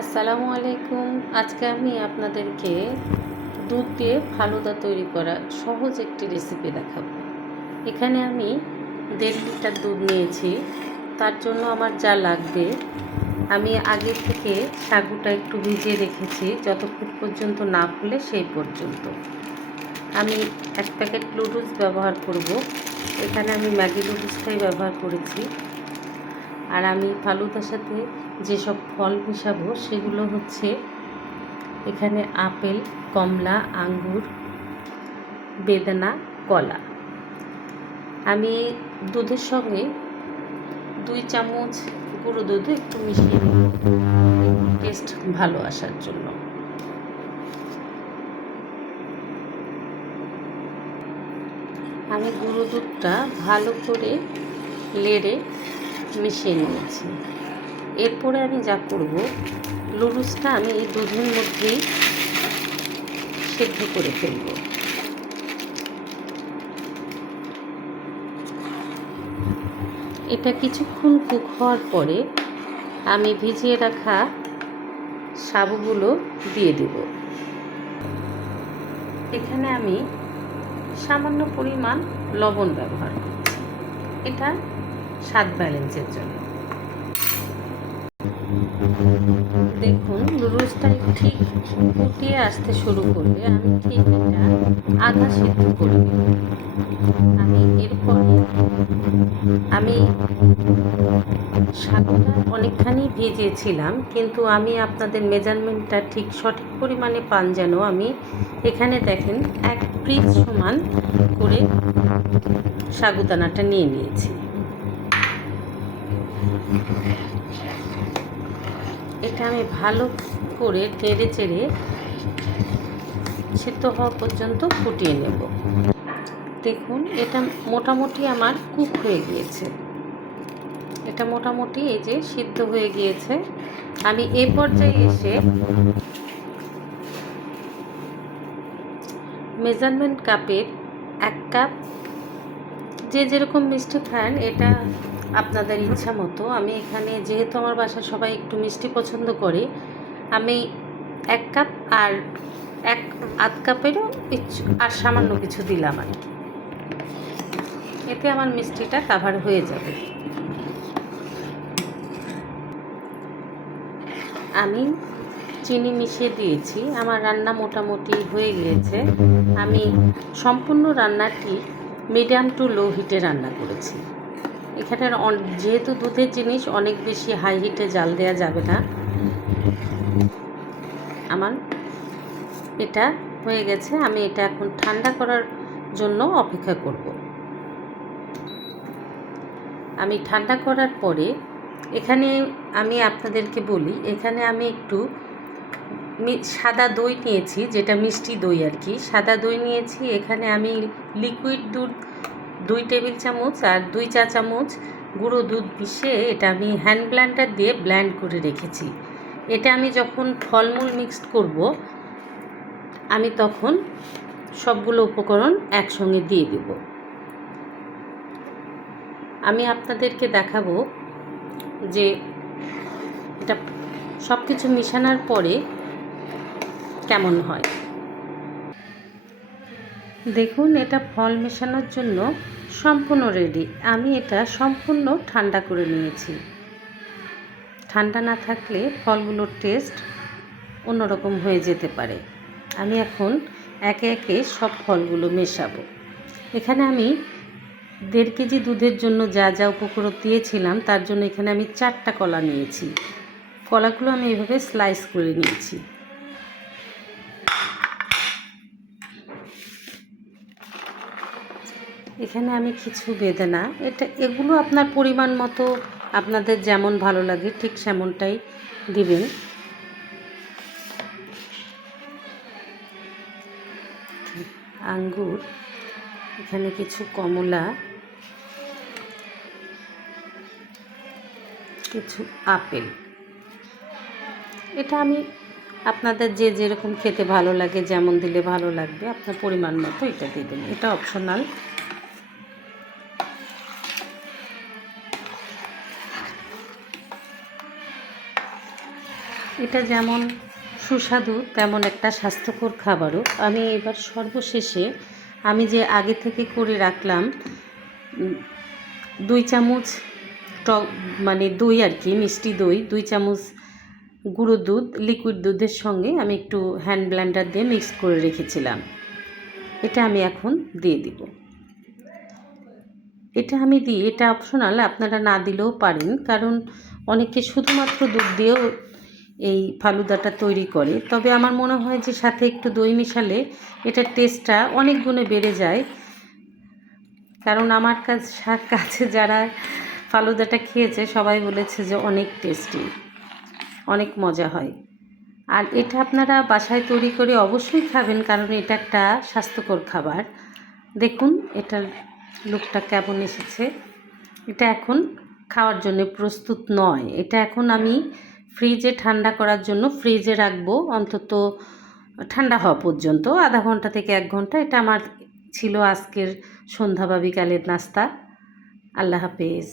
আসসালামু আলাইকুম। আজকে আমি আপনাদেরকে দুধ দিয়ে ফালুদা তৈরি করা সহজ একটি রেসিপি দেখাবো। এখানে আমি 1.5 লিটার দুধ নিয়েছি। তার জন্য আমার যা লাগবে, আমি আগে থেকে সাগুটা একটু ভিজিয়ে রেখেছি যতক্ষণ পর্যন্ত না ফুলে সেই পর্যন্ত। আমি 1 প্যাকেট নুডলস ব্যবহার করব। এখানে আমি ম্যাগি নুডলসটাই ব্যবহার করেছি। আর আমি ফালুদার সাথে যেসব ফল মিশাবো সেগুলো হচ্ছে এখানে আপেল, কমলা, আঙ্গুর, বেদানা, কলা। আমি দুধের সঙ্গে 2 চামচ গুঁড়ো দুধ একটু মিশিয়ে দেব টেস্ট ভালো আসার জন্য। আমি গুঁড়ো দুধটা ভালো করে নেড়ে মিশিয়ে নিয়েছি। এরপরে আমি যা করব, নুডলসটা আমি এই দুধের মধ্যেই সেদ্ধ করে ফেলব। এটা কিছুক্ষণ কুক হওয়ার পরে আমি ভিজিয়ে রাখা সাবুগুলো দিয়ে দেব। এখানে আমি সামান্য পরিমাণ লবণ ব্যবহার করছি, এটা স্বাদ ব্যালেন্সের জন্য। দেখুন নুডলসটা ঠিক ফুটিয়ে আসতে শুরু করলে আমি ঠিক এটা আধা সিদ্ধ করে দেব। আমি শাকটা অনেকখানি ভিজিয়েছিলাম, কিন্তু আমি আপনাদের মেজারমেন্টটা ঠিক সঠিক পরিমাণে পান যেন আমি এখানে দেখেন 1 পিস সমান করে সাগুদানাটা নিয়ে নিয়েছি। এটা আমি ভালো করে নেড়ে চেড়ে সিদ্ধ হওয়া পর্যন্ত ফুটিয়ে নেব। দেখুন এটা মোটামুটি আমার কুক হয়ে গিয়েছে। এটা মোটামুটি এই যে সিদ্ধ হয়ে গিয়েছে। আমি এই পর্যায়ে এসে মেজারমেন্ট কাপের 1 কাপ, যে যেরকম মিষ্টি খান এটা আপনাদের ইচ্ছা মতো। আমি এখানে যেহেতু আমার বাসায় সবাই একটু মিষ্টি পছন্দ করে, আমি 1 কাপ আর 1/2 কাপেরও আর সামান্য কিছু দিলাম আর কি। এতে আমার মিষ্টিটা কাভার হয়ে যাবে। আমি চিনি মিশিয়ে দিয়েছি। আমার রান্না মোটামুটি হয়ে গিয়েছে। আমি সম্পূর্ণ রান্নাটি মিডিয়াম টু লো হিটে রান্না করেছি। এখানে যেহেতু দুধের জিনিস অনেক বেশি হাই হিটে জাল দেওয়া যাবে না। আমার এটা হয়ে গেছে। আমি এটা এখন ঠান্ডা করার জন্য অপেক্ষা করব। আমি ঠান্ডা করার পরে এখানে আমি আপনাদেরকে বলি, এখানে আমি একটু সাদা দই নিয়েছি, যেটা মিষ্টি দই আর কি। সাদা দই নিয়েছি। এখানে আমি লিকুইড দুধ 2 টেবিল চামচ আর 2 চা চামচ গুঁড়ো দুধ মিশিয়ে এটা আমি হ্যান্ড ব্লেন্ডার দিয়ে ব্লেন্ড করে রেখেছি। এটা আমি যখন ফলমূল মিক্সড করব, আমি তখন সবগুলো উপকরণ একসঙ্গে দিয়ে দেব। আমি আপনাদেরকে দেখাবো যে এটা সব কিছু মিশানোর পরে কেমন হয়। দেখুন এটা ফল মেশানোর জন্য সম্পূর্ণ রেডি। আমি এটা সম্পূর্ণ ঠান্ডা করে নিয়েছি। ঠান্ডা না থাকলে ফলগুলোর টেস্ট অন্যরকম হয়ে যেতে পারে। আমি এখন একে একে সব ফলগুলো মেশাবো। এখানে আমি 1.5 কেজি দুধের জন্য যা যা উপকরণ দিয়েছিলাম তার জন্য এখানে আমি 4টা কলা নিয়েছি। কলাগুলো আমি এভাবে স্লাইস করে নিয়েছি। এখানে আমি কিছু বেদানা, এগুলো আপনার পরিমাণ মতো আপনাদের যেমন ভালো লাগে ঠিক সেমনটাই দিবেন। আঙ্গুর, এখানে কিছু কমলা, কিছু আপেল। এটা আমি আপনাদের যে যেরকম খেতে ভালো লাগে, যেমন দিলে ভালো লাগবে আপনার পরিমাণ মতো এটা দিবেন। এটা অপশনাল। এটা যেমন সুস্বাদু তেমন একটা স্বাস্থ্যকর খাবারও। আমি এবার সর্বশেষে আমি যে আগে থেকে করে রাখলাম 2 চামচ টক মানে দই আর কি, মিষ্টি দই 2 চামচ, গুঁড়ো দুধ লিকুইড দুধের সঙ্গে আমি একটু হ্যান্ড ব্লেন্ডার দিয়ে মিক্স করে রেখেছিলাম। এটা আমি এখন দিয়ে দিব। এটা আমি দিই, এটা অপশনাল, আপনারা না দিলেও পারেন, কারণ অনেকে শুধুমাত্র দুধ দিয়েও এই ফালুদাটা তৈরি করে। তবে আমার মনে হয় যে সাথে একটু দই মেশালে এটার টেস্টটা অনেক গুণে বেড়ে যায়। কারণ আমার কাছে যারা ফালুদাটা খেয়েছে সবাই বলেছে যে অনেক টেস্টি, অনেক মজা হয়। আর এটা আপনারা বাসায় তৈরি করে অবশ্যই খাবেন, কারণ এটা একটা স্বাস্থ্যকর খাবার। দেখুন এটার লুকটা কেমন এসেছে। এটা এখন খাওয়ার জন্য প্রস্তুত নয়। এটা এখন আমি ফ্রিজে ঠান্ডা করার জন্য ফ্রিজে রাখবো, অন্তত ঠান্ডা হওয়া পর্যন্ত আধা ঘন্টা থেকে 1 ঘন্টা। এটা আমার ছিল আজকের সন্ধ্যা বা বিকালের নাস্তা। আল্লাহ হাফেজ।